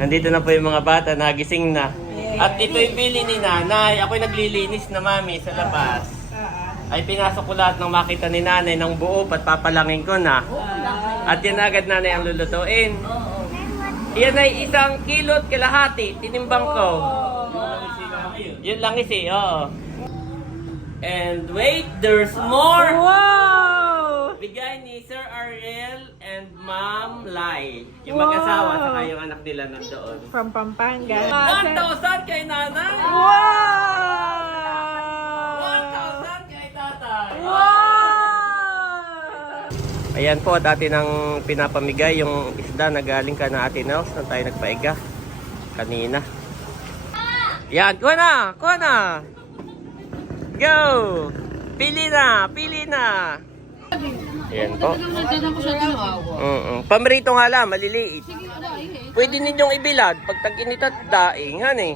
Nandito na po yung mga bata, nagising na. At ito'y bili ni nanay. Ako'y naglilinis na mami sa labas. Ay pinasok ko lahat ng makita ni nanay ng buo at papalangin ko na. At yan agad nanay ang lulutuin. Yan ay 1 kilo at kalahati. Tinimbang ko. Yun lang isi, oo. And wait, there's more! Wow! Bigay ni Sir Ariel and Ma'am Lai. Yung mag-asawa, saka yung anak nila nandoon. From Pampanga. 1,000 kay nanay! Wow! 1,000 kay tatay! Wow! Ayan po, dati nang pinapamigay yung isda na galing ka na Ate Nels nang tayo nagpaiga kanina. Yan, kuha na! Kuha na! Go! Pili na! Pili na! Ayan po. Pamerito nga lang, maliliit. Pwede ninyong ibilad pag tag-init at daingan eh.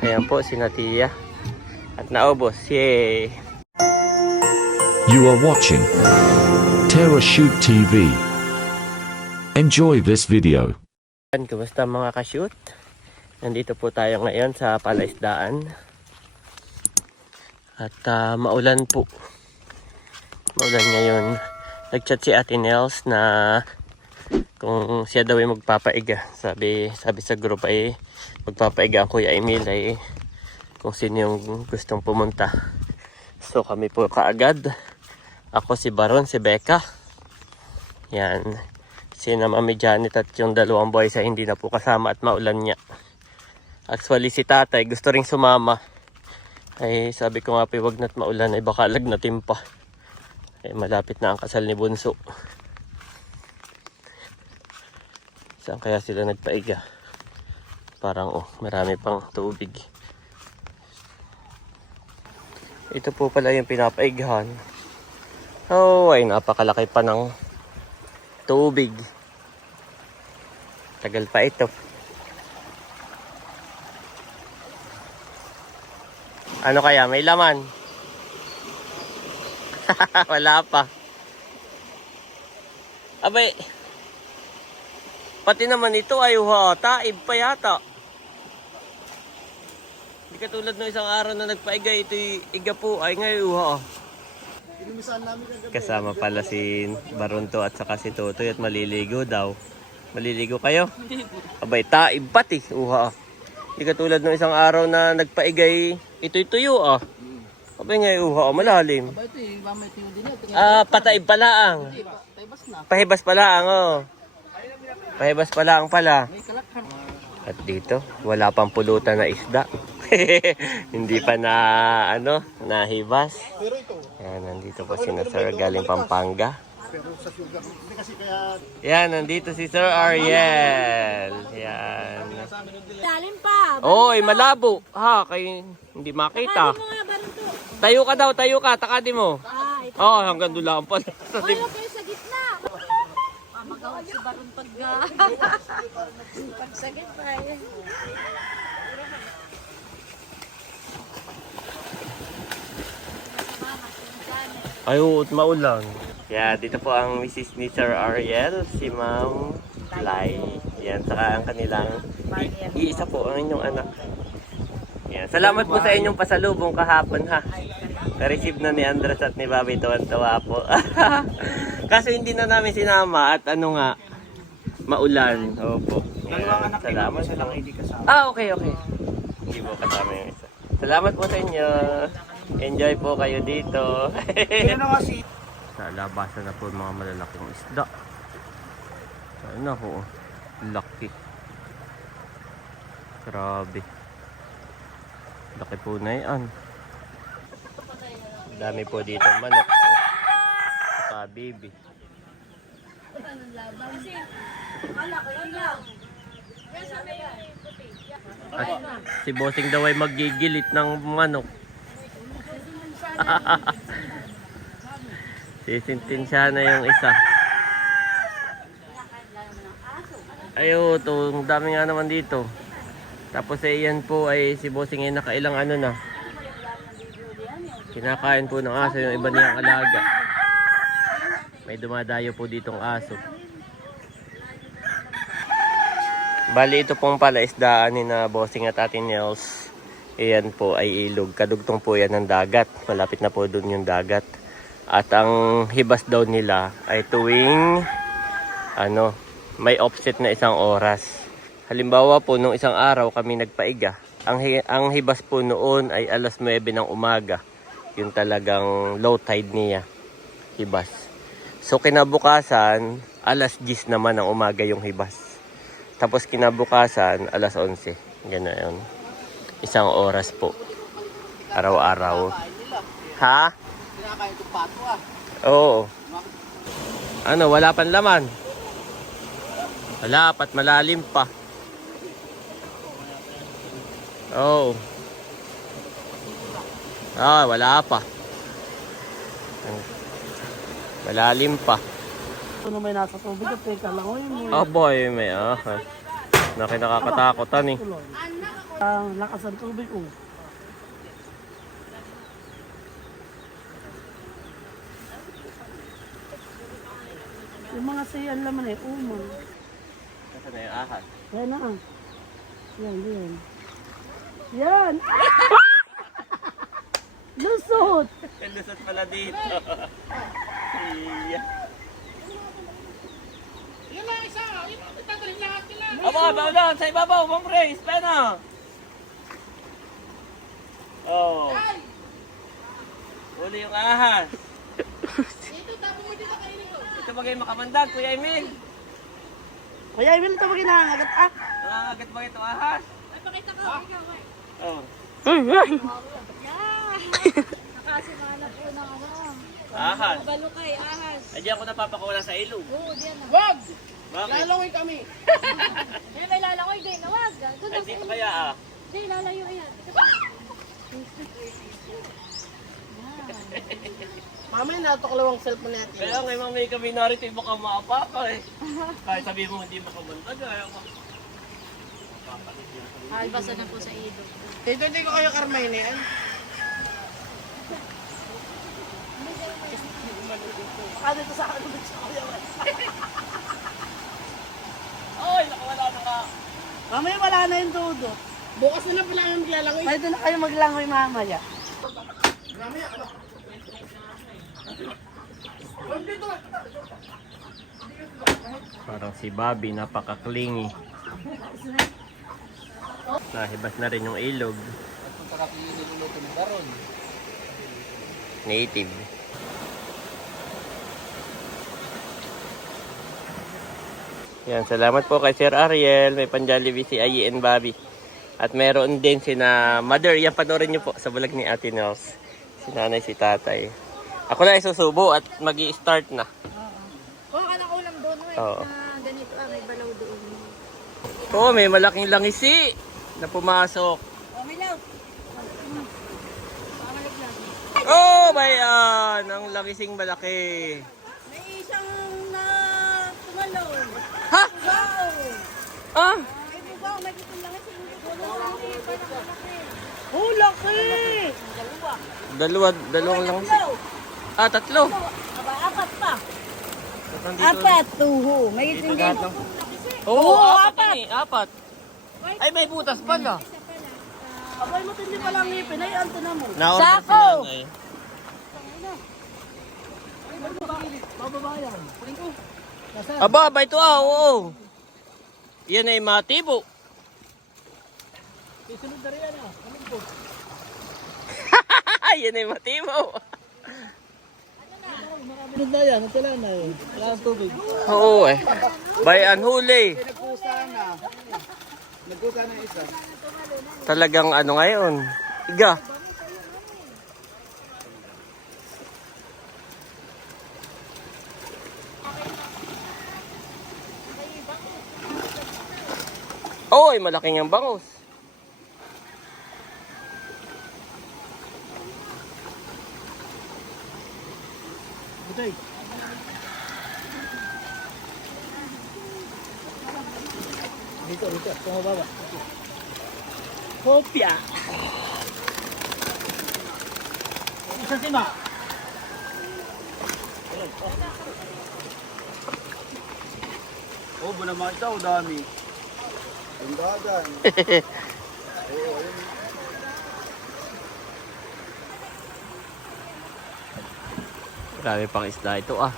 Ayan po, si Natia. At naubos. Yay! You are watching Terra Shoot TV. Enjoy this video. Kumusta mga ka-shoot? Nandito po tayo ngayon sa palaisdaan. At maulan po. Maulan ngayon. Nag-chat si Ate Nels na kung siya daw ay magpapaiga. Sabi sa group ay magpapaiga ang Kuya Emil ay kung sino yung gustong pumunta. So kami po kaagad. Ako si Baron, si Becca. Yan. Si Mami Janet at yung 2 boys ay hindi na po kasama at maulan niya. Actually si tatay gusto ring sumama. Ay sabi ko nga pa wag na't maulan ay baka lagnatin pa. Ay malapit na ang kasal ni Bunso. Saan kaya sila nagpaiga? Parang marami pang tubig. Ito po pala yung pinapaigahan. Ay napakalaki pa ng tubig. Tagal pa ito. Ano kaya? May laman? Wala pa. Abay. Pati naman ito ay taib pa yata. Hindi katulad ng isang araw na nagpaiga. Ito'y iga po ay ngayon Kasama pala si Baronto at saka si Totoy at maliligo daw. Maliligo kayo? Abay taib pati. Hindi katulad ng isang araw na nagpaigay. Ito'y tuyo Abay ngayon malalim. Pataib palaang. Pahibas palaang Pahibas palaang pala. At dito, wala pang pulutan na isda. Hindi pa na nahibas. Yan, nandito po si Sir galing Pampanga. Yan, nandito si Sir Ariel. Yan. Lalim pa. Oy, malabo. Kayo hindi makita. Tayo ka daw, tayo ka. Takadi mo. Hanggang dulaan pa. Kayo sa gitna. Mamagawag si Baron pagsagit pa Ayun, maulan. Yeah, dito po ang Mrs. ni Sir Ariel, si Ma'am Lai. Yan, saka ang kanilang iisa po ang inyong anak. Yan, salamat po sa inyong pasalubong kahapon Na-receive na ni Andres at ni Bobby, tuwan-tuwa po. Kaso hindi na namin sinama at maulan. Opo. Yan, salamat. Okay. Hindi po kasama yung isa. Salamat po sa inyo. Enjoy po kayo dito. Sa labasan na po mga malalaking isda. Ayun po. Laki. Grabe. Laki po na yan. Dami po dito manok. Saka baby. At si Bossing daw ay magigilit ng manok. Sisintinsya na yung isa. Ayo, itong dami nga naman dito. Tapos yan po ay si Bossing ay nakailang na. Kinakain po ng aso yung iba niyang alaga. May dumadayo po ditong aso. Bali ito pong palaisdaan ni na Bossing at Ate Nels. Ayan po ay ilog. Kadugtong po yan ng dagat. Malapit na po doon yung dagat. At ang hibas daw nila ay tuwing may offset na 1 oras. Halimbawa po, nung isang araw kami nagpaiga. Ang hibas po noon ay alas 9 ng umaga. Yung talagang low tide niya. Hibas. So kinabukasan, alas 10 naman ng umaga yung hibas. Tapos kinabukasan, alas 11. Ganoon. 1 oras po. Araw-araw. Ha? Kinakain ko pato ah. Oo. Ano, wala pang laman. Wala, pat malalim pa. Oo. Wala pa. Malalim pa. Ano may nasa tubig at teka lang o yun. Oh boy, may nakakatakotan eh. Ang lakas ng tubig oh. Yung mga sayan laman eh, umang. Kasi na yung ahas. Yan na ah. Yan, yan. Yan! Lusot! Lusot pala dito. Yeah. Yun lang isa. Yun lang. Tatanggalin lahat nila. Aba, doon sa ibabaw, Ma'am Ray, pena. Oh. Uli yung ahas. Ito, tabi mo dito kainin ko. Ito bagay makamandag, Kuya Emil. Kuya Emil, ito ba ginangagat ah? Nangangagat ba ito ahas? Ay, pakita ko. Ikaw, ay. Oh. Yeah. Nakasimanap ko ng Ahas. balukay, ahas. Ay, diyan ko napapakawala sa ilog. Oo, diyan na. Wag! Bakit? Lalangoy kami. Eh, may lalakoy din. Nawag. Doon Ay, sa dito ilog. kaya ah. Hindi, lalayo yan. Mamay, natuklaw ang cellphone natin. Kaya ngayon may kami narito, baka maapaka eh. Kahit sabihin mo hindi makamandag, ayaw ka. Ay, basa na po sa ilog. Dito hindi ko kayo karmaynean. Baka dito sa akin sa kuya. Ay, nakawala na ka. Mamaya wala na yung dudo. Bukas na lang pala yung maglalangoy. Pwede na kayo maglangoy mamaya. Mamaya, ano? Parang si Bobby, napaka-clingy. Nahibas na rin yung ilog. Native. Yan, salamat po kay Sir Ariel. May pan-Jollibee si Ayi and Bobby. At meron din sina Mother. Yan, panoorin niyo po sa vlog ni Ate Nels. Si nanay, si tatay. Ako na isusubo at mag-i-start na. Oo, ka na ulam doon, wait. Oo. Na ganito, may balaw doon. Oo, may malaking langisi na pumasok. Oh, may law. Pamalag lang. Oh, bayan! Ang langising malaki. May isang na tumalaw. Ha? Bugaw. Ah! May bugaw, may kitong lang ito. Malaki. Oh, laki! Dalawang langisi. Ah, 3. Aba, 4 pa. Nandito. tuho. May Dito itin lahat din. ng... Oo, 4 eh. 4. Ay, may butas pala. Abay, matindi pa lang ngipin. Ay, anto na mo. Na-order si nanay. Bababayan. Aba, ba ito oo. Yan ay matibo. Isunod na rin yan ah. Anong po? Yan ay matibo. Sunod na yan. Ang tila na yun. Wala ang tubig. Oo eh. Bayan huli. Nagkusa na. Nagkusa na isa. Talagang ano ngayon. Iga. Oy, malaking ang bangus. Butoy. Dito. Tumababa. Kopya. Isa sima. Oh, bunamasa. O dami. Tindagan. Marami pang isda ito ah.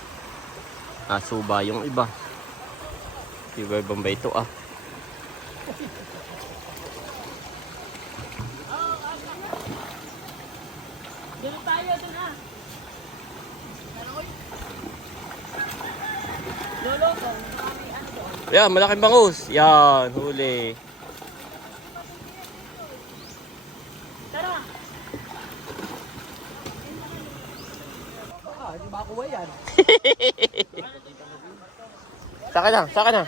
Nasuba yung iba. Iba-ibang ba ito ah. Dito tayo, dun ha. Lolo, Yan, malaking bangus. Yan, huli. tara. Hindi makuha yan. Saka na, saka na.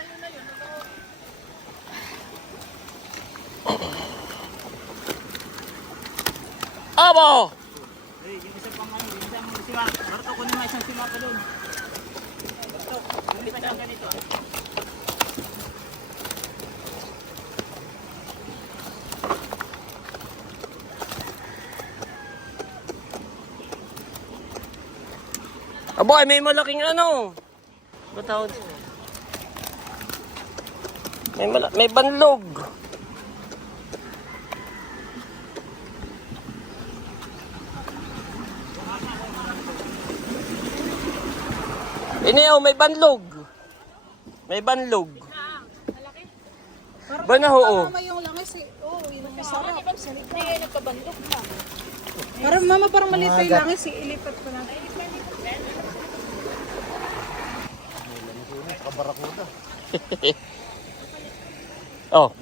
Abo! Yung isa pang ano, yung isang sima. Barto ko naman isang sima pa doon. Barto, hindi pa lang ganito. Abo, ay may malaking ano. Ano tawag? May banlog. Ini oh, may banlog. May banlog. Banaho oh. Mama yung langis eh. Oo, yun ang masarap. Hindi kayo nagkabandok na. Parang mama, parang maliit pa yung langis eh. Ilipat ko na. Kabarakuda. Oh.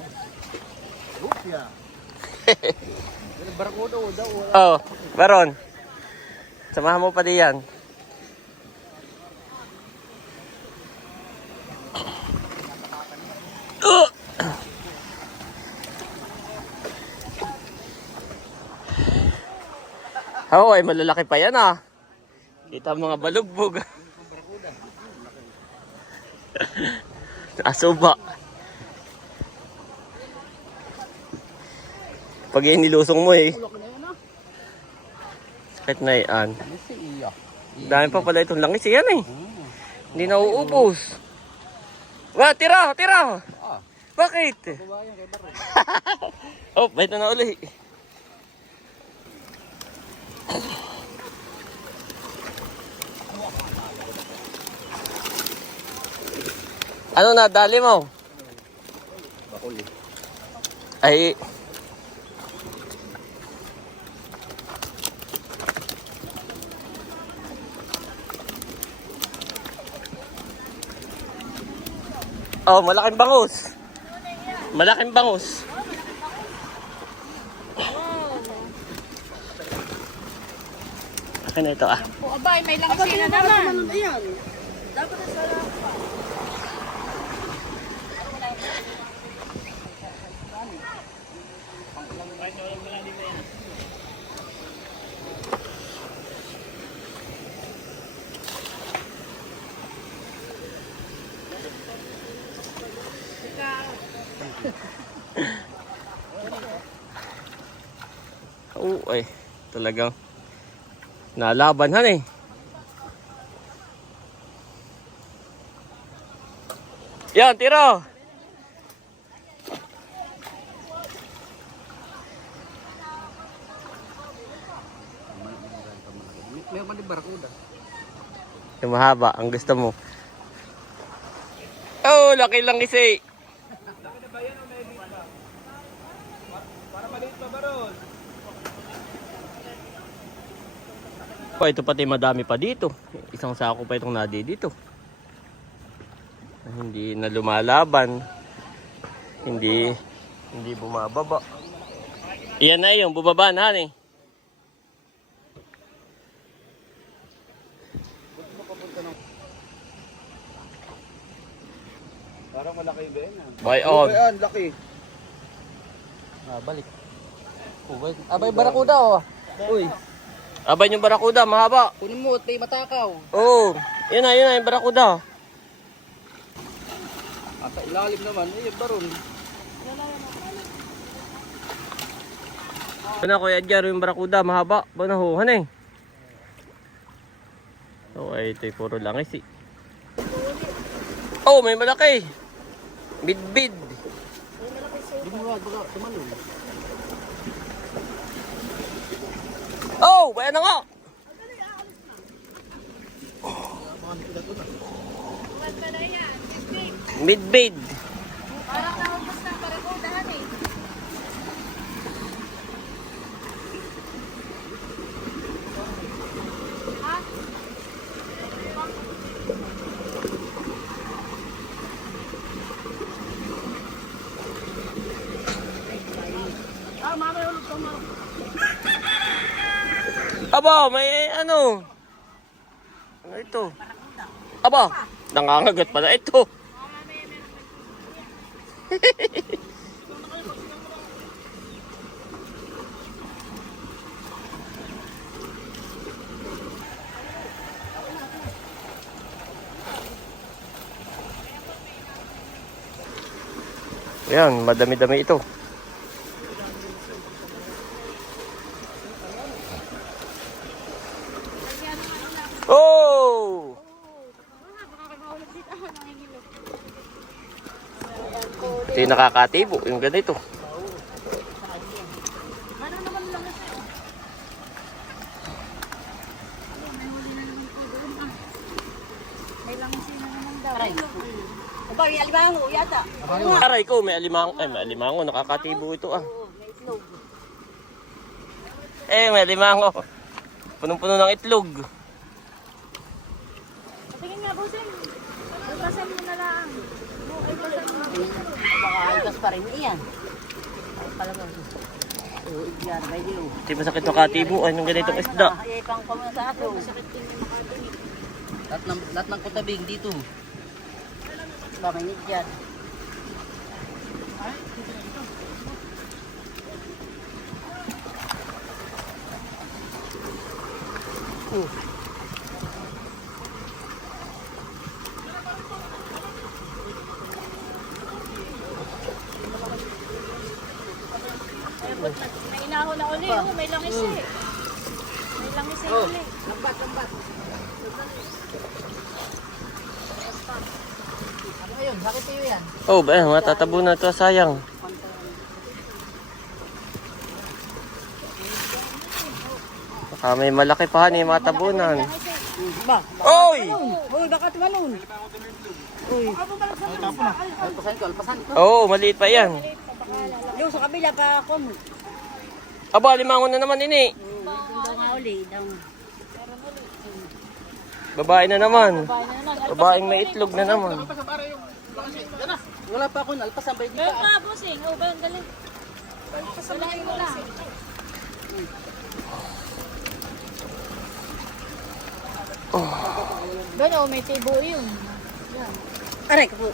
Lupya. Barakuda o daw. Oh, Baron. Samahan mo pa diyan. Oh, ay malalaki pa yan ah. Kita ang mga balugbog. Asuba. Pag yan nilusong mo eh. Kahit na yan. Dami pa pala itong langis yan eh. Hindi na uubos. Wah, tira, tira. Bakit? Oh, bait na uli. Ano na, dali mo? Bakuli. Ay. Oh, malaking bangus. Malaking bangus. Akin na ito ah. O abay, may langis na naman. Ayan. Oo, ay. Talagang nalabanhan eh. Yan, tira. May man din barakuda. Yung mahaba, ang gusto mo. Oh, laki lang kasi. Oh, ito pati madami pa dito. Isang sako pa itong nadi dito. Hindi na lumalaban. Hindi bumababa. Iyan na yung bubaba na eh. Parang malaki ba yan? Bye on. Ayan, laki. Balik. Abay, barakuda oh. Uy. Abay yung barakuda, mahaba. Kunin mo, may matakaw. Oo. Yun na, yung barakuda. At sa ilalim naman, baron. Ano na Kuya Edgar, yung barakuda, mahaba. Banahuhan eh. So ay ito'y puro langis eh. Oh, may malaki. Bid-bid. Oh, bayan na nga. Mid-bid. Parang naubos na barikudahan eh. Ha? Aba, may ano? Ano ito? Aba, nangangagat pala ito. Ayan, madami-dami ito. Oh! Ito yung nakakatibo, yung ganito. May langsin na naman daw. Aba, may alimango yata. Aray ko, may alimango, nakakatibo ito ah. May itlog. May alimango. Punong-puno ng itlog. Tingin nga, Busing. Babasan mo na lang. Ay, basan mo. Baka algas pa rin iyan. Ay, palagang. Oo, yan, may diyo. Hindi masakit makatibo, anong ganitong isda. Ay, pang pamuna sa ato. Lahat ng kutabing dito. Ba, may need yan. May inahon na uli. Oh, may langis eh. May langis eh uli. Lambat, lambat. Ano yun? Bakit kayo yan? Oh, ba, matatabo na ito, sayang. Baka may malaki pa, ni matabunan. Ba? Oy! Uy, baka tumalon. Uy. Alpasan ko. Oo, maliit pa yan. Yung sa kabila pa ako. Aba, limangon na naman ini. Daw nga uli. Babae na naman. Babaeng may itlog na naman. Wala pa ako, alpasan ba dito? Pero nga, Busing. Oh, ba, dali. Pasalahin mo lang. Gano, may tibo yun. Aray ka po.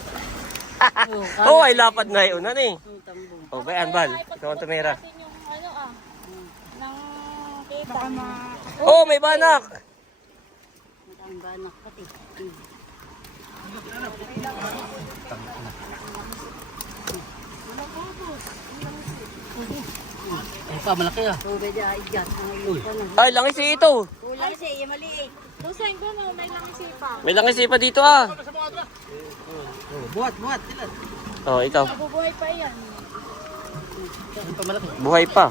Oh, ay lapad na yun. Ano eh? Tambo. Oh, bayan, bal. Ikaw ang tumira. Yung ano ng kita. Oh, may banak. Ang banak pati. Ay pa, malaki ah. Tubig ay igat. Ang iyong pa na. Ay, langis ito. Kulang siya, yung maliit. Busing, gano, may langis pa. May langis pa dito ah. Buhat, buhat. Sila. Oh, ikaw. Nabubuhay pa yan. Ay pa, malaki. Buhay pa.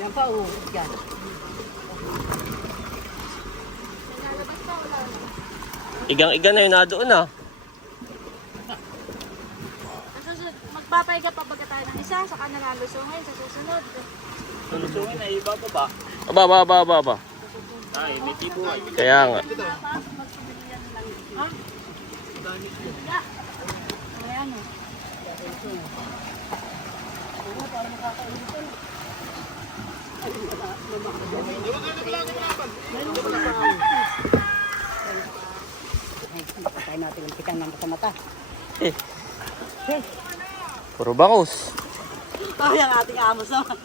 Yan pa, oh. Yan. Igang-iga na yun na doon ah. Magpapaiga pa baga tayo ng isa, saka nalalusungin sa susunod. Tulusungin na iba pa ba? Aba. Ay, may tipo ay. Kaya nga. Ayan o. Patay natin ang pitang ng sa mata. Puro bangus. Ay, ang ating amos naman.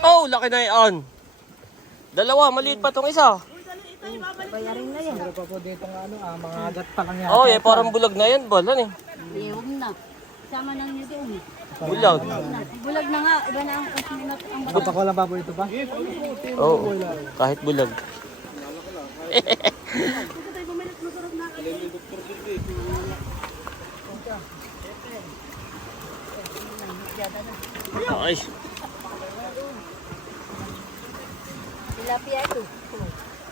Oh, laki na yan. Dalawa, maliit pa tong isa. Bayarin na yan. Pero pa po dito ng ano, mga agat pa lang yan. Oh, parang bulag na yan, bal. Ano eh? Huwag na. Sama nang nyo doon. Bulag. Bulag na nga. Iba na ang minot ang bato. Kapakulang baboy ito ba? Oo, kahit bulag. Ay, Tilapia ito.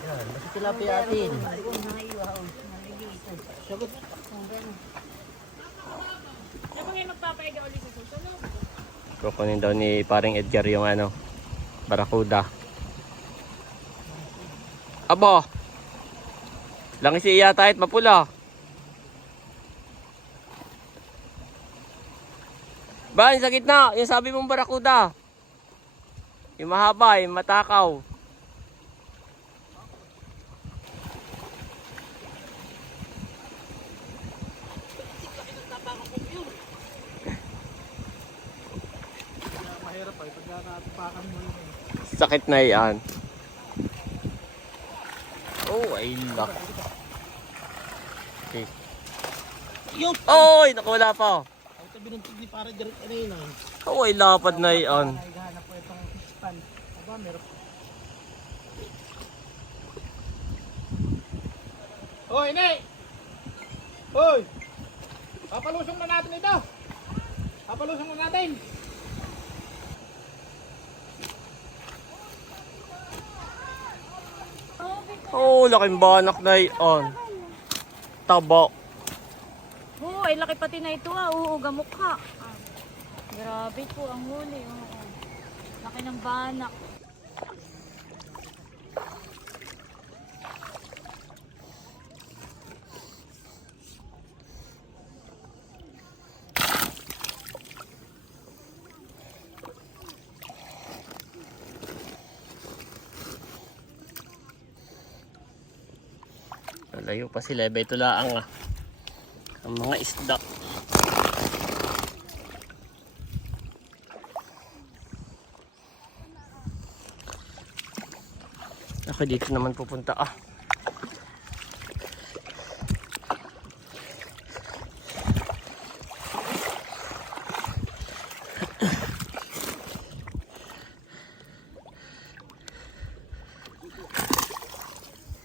Yan, basta tilapia atin. Kaya kung ngayon magpapahiga ulit sa susunod. kukunin daw ni paring Edgar yung ano, barakuda. Abo! Langis iya kahit mapula. Ba, yung sa gitna, yung sabi mong barakuda. Yung mahaba, yung matakaw. Sakit na yan. Oh, ay lock. Okay. Oy, nakawala pa. Ito binuntig ni para Jared kanina. Oh, ay lapad na yan. Naghahanap ko itong pan. Aba, meron. Hoy, Ine! Hoy! Papalusong na natin ito! Papalusong na natin! Oh, laking banak na yan. Taba. Oo, ay laki pati na ito ah. Oo, gamok ka. Ah. Grabe po ang huli. Oo. Laki ng banak. Layo pa sila, iba ito laang ah. Ang mga isda. Ako dito naman pupunta ah.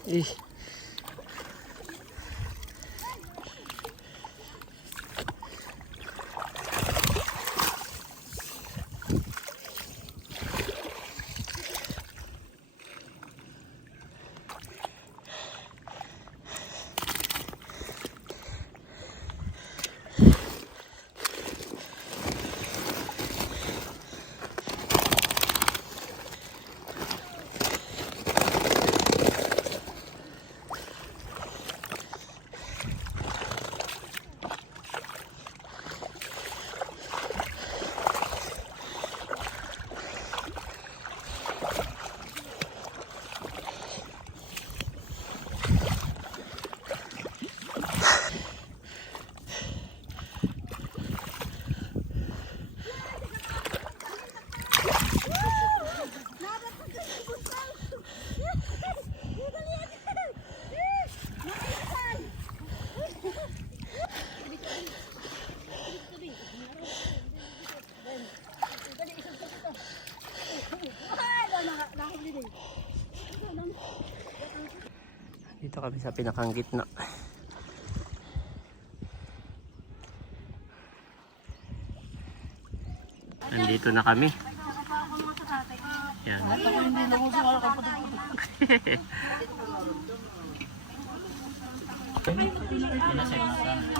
Eh. Dito kami sa pinakang gitna. Nandito na kami. Yan.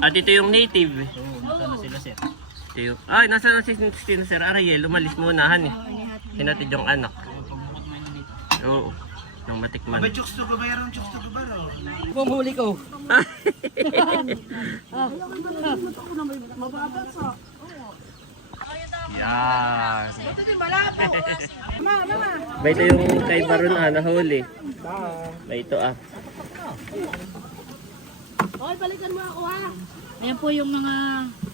At ito yung native. Nasaan sila, sir? Ay, nasa na si Sir Ariel. Umalis muna, han eh. Hinatid yung anak. Oo. Nang matikman. Pumuli ko. Yan. Ba ito yung kay Baron nahuli. Ba ito ah. Hoy, balikan mo ako ha. Ayan po yung mga...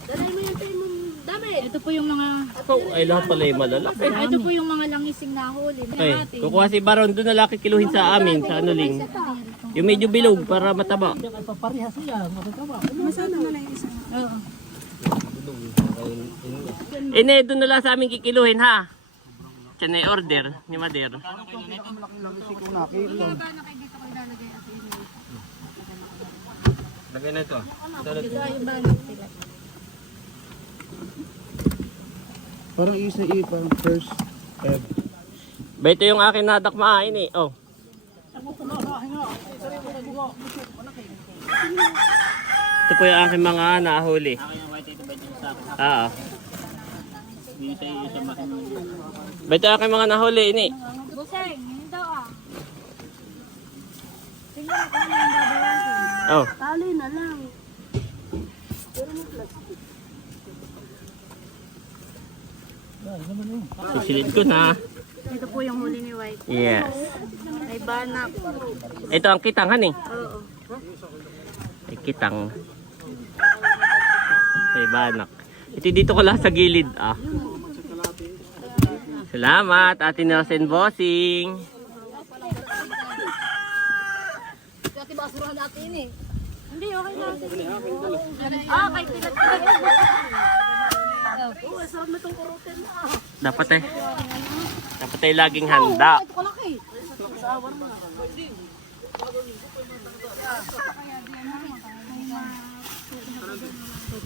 Dalay mo yung tayo mong damit. Ito po yung mga... Oh, ay lahat pala yung malalaki. Ito po yung mga langising nahuli. Okay, kukuha si Baron doon na laki kiluhin sa amin, sa anuling. Yung medyo bilog para mataba. Paparehas siya, makakaba. Oo. Ine, doon na lang sa amin kikiluhin ha. Diyan na order ni Mader. Lagay na ito. Parang isa parang first ever. Ba ito yung akin nadakmaan eh. Oh. Ito po yung aking mga nahuli. Oo. Ba ito yung aking mga nahuli ini. Buseng, yun daw ah. Tingnan ko kung ano yung babayasin. Oh. Tali na lang. Sisilid ko na. Ito po yung huli ni White. Yes. Ay banak. Ito ang kitangan eh. Oo. Ay, kitang. Ay, banak. Ito dito ko lang sa gilid ah. Salamat, Ate Nelson Bossing. Dati basurahan natin eh. Hindi, okay lang. Ah, kay tilat-tilat. Oo, sarap na itong kurutin na. Dapat ay laging handa. Ito kalaki. Kasawar mo.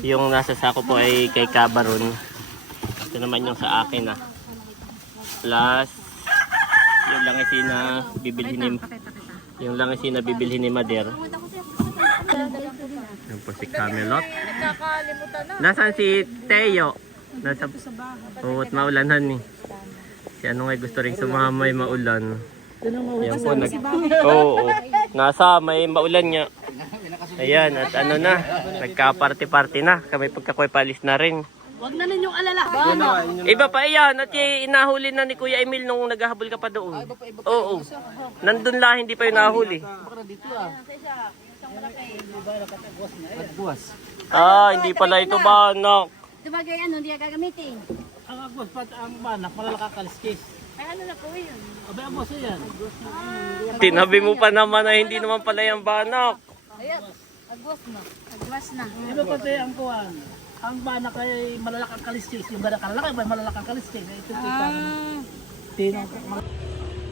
Yung nasa sako po ay kay Kabaron. Ito naman yung sa akin ah. Plus, yung langisi na bibilhin ni bibilhin ni Mader. Yan po si Camelot. Nagkakalimutan na. Nasaan si Teo? Nasa at maulanan eh. Si ano nga gusto rin sumama may maulan. Yan po Oo. Nasa may maulan nga. Ayan at ano na. Nagka-party-party na. Kami pagkakoy palis na rin. Huwag na ninyong alala. Iba pa iyan at inahuli na ni Kuya Emil nung naghahabol ka pa doon. Oo. Nandun lang hindi pa yung nahuli. Hindi pala ito banak. Sabagay ano, hindi ka gagamitin. Ang agwas pa ang banak, malalakakaliskis. Ay, ano na po yun? Abay, agwas na yan. Tinabi mo pa naman na hindi naman pala yung banak. Ayan, agwas na. Agwas na. Iba pati ang kuwan. Ang banak ay malalakang kaliskis. Yung banak kalalaki ba malalakang kaliskis. Ito parang tinong.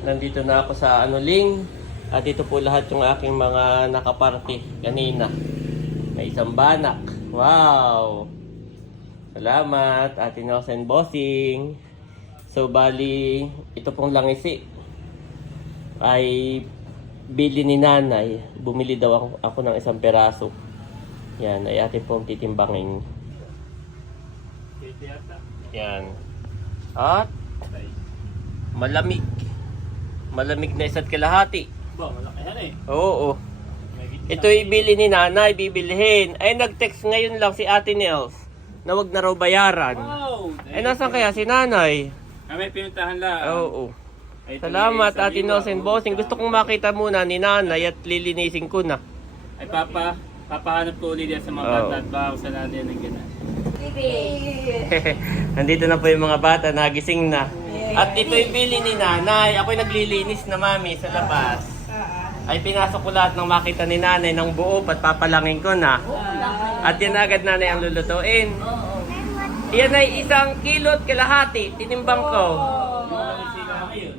Nandito na ako sa Anuling. At ito po lahat yung aking mga nakaparty kanina. May isang banak. Wow! Salamat, Ate Nelson Bossing. So, bali, ito pong langisi ay bili ni nanay. Bumili daw ako ng isang peraso. Yan, ay atin pong titimbangin. Yan. At malamig. Malamig na isa't kalahati. Malaki yan eh. Oo. Ito ibili ni nanay, bibilihin. Ay, nag-text ngayon lang si Ate Nels na wag na raw bayaran. Wow! Ay, nasan kaya si nanay? Kami pinuntahan lang. Oo. Salamat, Ate Nelson Bossing. Gusto kong makita muna ni nanay at lilinisin ko na. Ay papahanap ko ulit yan sa mga bata at baka sa natin ng gano'n. Nandito na po yung mga bata, nagising na. At ito ibili ni nanay. Ako'y naglilinis na mami sa labas. Ay pinasok ko lahat ng makita ni nanay ng buo at papalangin ko na. At yan agad nanay ang lulutuin. Yan ay 1 kilo at kalahati. Tinimbang ko.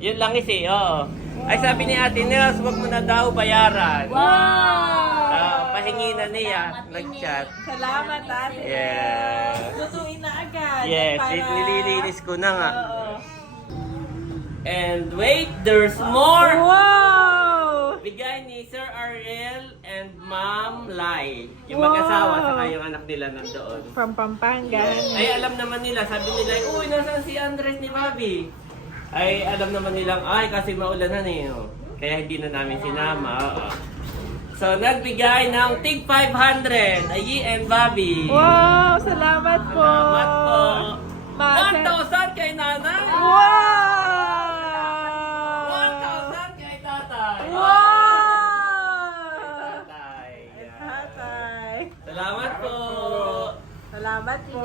Yun lang isi, oo. Ay sabi ni Ate Nels, wag mo na daw bayaran. Pahingi na niya, nag-chat. Salamat, ate. Yes. Lutuin na agad. Yes, Para- nililinis ko na nga. Oo. And wait, there's more! Wow! Bigay ni Sir Ariel and Ma'am Lai. Yung mag-asawa, saka yung anak nila nandoon. From Pampanga. Ay, alam naman nila. Sabi nila, uy, nasaan si Andres ni Bobby? Ay, alam naman nilang, ay, kasi maulanan eh. Oh. Kaya hindi na namin sinama. Oo. So, nagbigay ng tig 500. Ayi and Bobby. Wow! Salamat po! Salamat po. Ma- 1,000 kay nanay. Wow! 1,000 kay tatay. Wow! Tatay. Yan. Tatay. Salamat po. Salamat po.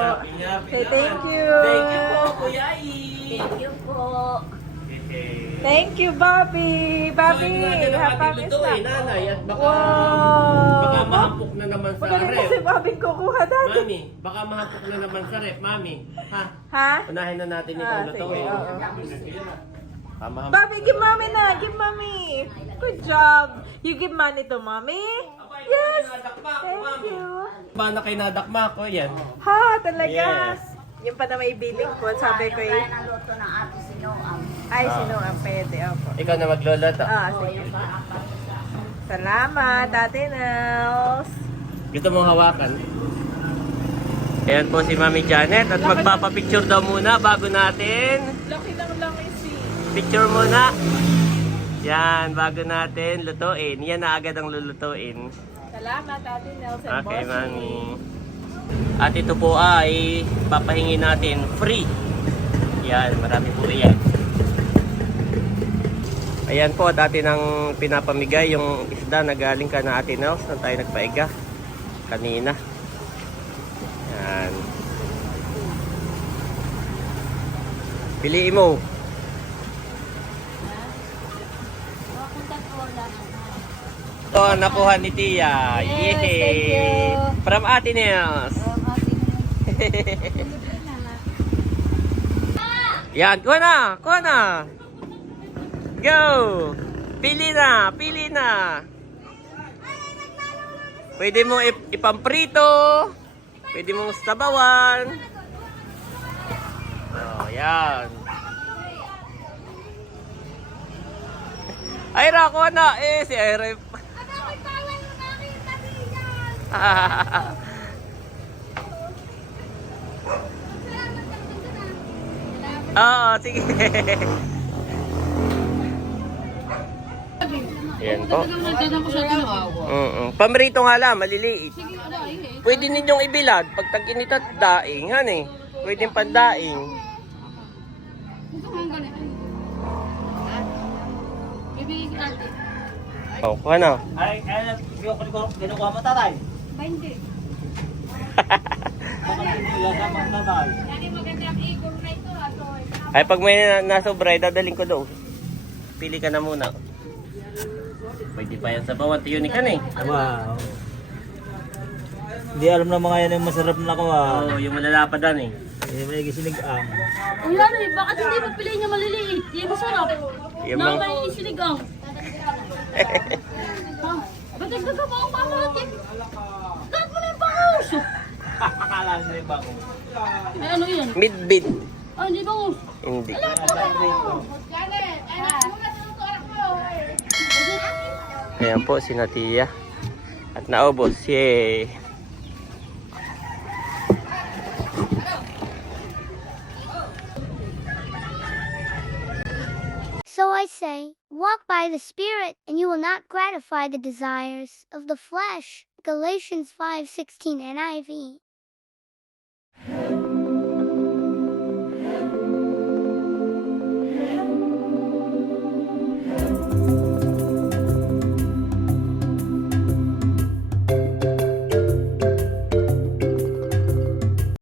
Happy, happy Okay, naman. thank you. Thank you po, Kuya I. Thank you po. Okay, Thank you, Bobby. Bobby, happy lutuin, nanay. At baka, Wow. baka mahampok na naman sa Magaling rep. kasi Bobby kukuha dati. Mami, baka mahampok na naman sa rep, mami. Ha? Ha? Unahin na natin ito Ah, lutuin. sige, oo. Mahampok. Bobby, give mommy na. Give mommy. Good job. You give money to mommy? Yes. Thank you. Ba na kayo nadakma ko yan? Ha, talaga? Yes. Yung pa na may billing po, sabi ko eh. Ay, sino ang pwede? Opo. Ikaw na magluluto. Ah, sige. Salamat, Ate Nels. Gusto mong hawakan? Ayan po si Mami Janet at magpapapicture daw muna bago natin. Laki lang isi. Picture muna. Yan, bago natin lutuin. Yan na agad ang lulutuin. Salamat, Ate Nels and Okay, Bossy. Mami. At ito po ay papahingi natin free. Yan, marami po yan. Ayan po, at atin ang pinapamigay yung isda na galing ka na Ate Nels na tayo nagpaiga kanina. Yan. Piliin mo. Ito ang nakuha ni Tia. Yes, Yay! thank you. From Ate Nels. Yan, kuha na! Kuha na! Go! Pili na! Pili na! Pwede mo ipamprito. Pwede mong sabawan. Oh, yan. Ira, kuha na! Si Ira. Oo, sige. Yan po. Pamrito nga lang, maliliit. Pwede ninyong ibilad pag tag-init at daing, han eh. Pwedeng pandaing. Oh, kuha na. Ay, kinukuha mo tatay. 20. Ay, pag may nasobra, dadaling ko doon. Pili ka na muna. Pwede pa yan sa bawat yun kan eh. Wow. Hindi alam na mga yan yung masarap na nakuha. Oo, yung malalapadan eh. May gisinigang. Uy, ano eh, bakit hindi mo piliin yung maliliit? Yung masarap. Yung Na mga- may sinigang. Ha? Ba't nagkagawa ang pamalatin? Lahat mo na yung bangus. Akala na yung bako. Ay, ano yan? Midbit. Ah, hindi bangus. Hindi. Ayan po si Natia. At naubos. Yay! So I say, walk by the Spirit, and you will not gratify the desires of the flesh. Galatians 5:16 NIV.